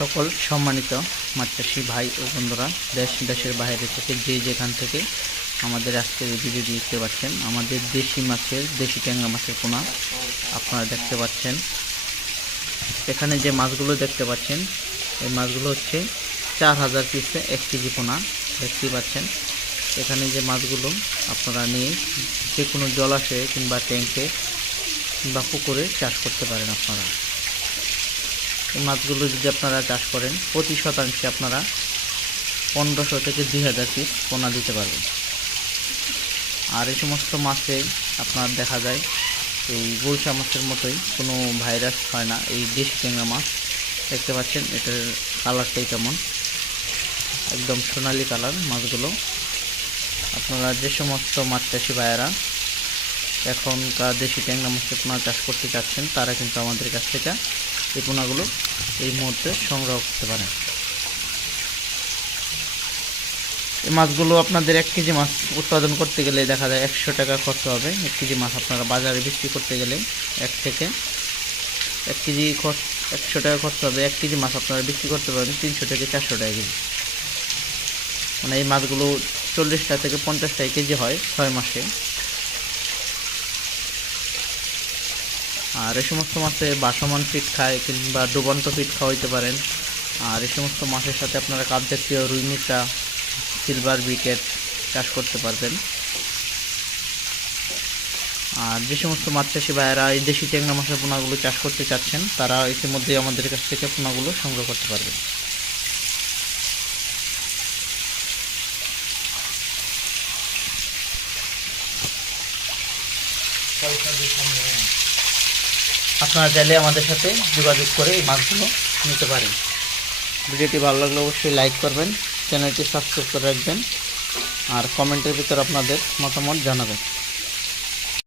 সকল সম্মানিত মাছ ভাই ও বন্ধুরা দেশ দেশের বাইরে থেকে যে যেখান থেকে আমাদের আজকের ভিডিও দেখতে পাচ্ছেন আমাদের দেশি মাছের দেশি ট্যাংরা মাছের পোনা আপনারা দেখতে পাচ্ছেন এখানে যে মাছগুলো দেখতে পাচ্ছেন এই মাছগুলো হচ্ছে চার হাজার পিসে এক কেজি পোনা দেখতে পাচ্ছেন এখানে যে মাছগুলো আপনারা নিয়ে যে কোনো জলাশয়ে কিংবা ট্যাঙ্কে কিংবা পুকুরে চাষ করতে পারেন আপনারা এই মাছগুলো যদি আপনারা চাষ করেন প্রতি শতাংশে আপনারা পনেরোশো থেকে দুই হাজার পিস পোনা দিতে পারবেন আর এই সমস্ত মাছে আপনার দেখা যায় এই গোলসা মাছের মতোই কোনো ভাইরাস হয় না এই দেশি ট্যাংরা মাছ দেখতে পাচ্ছেন এটার কালারটাই কেমন একদম সোনালি কালার মাছগুলো আপনারা যে সমস্ত মাছ চাষি ভাইয়েরা এখনকার দেশি ট্যাংরা মাছ আপনারা চাষ করতে চাচ্ছেন তারা কিন্তু আমাদের কাছ থেকে এই পোনাগুলো এই মুহূর্তে সংগ্রহ করতে পারেন এই মাছগুলো আপনাদের এক কেজি মাছ উৎপাদন করতে গেলে দেখা যায় একশো টাকা খরচ হবে এক কেজি মাছ আপনারা বাজারে বিক্রি করতে গেলে এক থেকে এক কেজি খরচ একশো টাকা খরচ হবে এক কেজি মাছ আপনারা বিক্রি করতে পারবেন তিনশো থেকে চারশো টাকা কেজি মানে এই মাছগুলো চল্লিশটা থেকে পঞ্চাশটা কেজি হয় ছয় মাসে আর এই সমস্ত মাছে বাসমান ফিট খায় কিংবা ডুবন্ত ফিট খাওয়াইতে পারেন আর এই সমস্ত মাছের সাথে আপনারা কাপ জাতীয় রুই মির্চা সিলভার বিকেট চাষ করতে পারবেন আর যে সমস্ত মাছ চাষি ভাইয়েরা এই দেশি ট্যাংরা মাছের পোনাগুলো চাষ করতে চাচ্ছেন তারা ইতিমধ্যেই আমাদের কাছ থেকে পোনাগুলো সংগ্রহ করতে পারবেন Thank you. আপনারা চাইলে আমাদের সাথে যোগাযোগ করে এই মাছগুলো নিতে পারেন ভিডিওটি ভালো লাগলে অবশ্যই লাইক করবেন চ্যানেলটি সাবস্ক্রাইব করে রাখবেন আর কমেন্টের ভিতর আপনাদের মতামত জানাবেন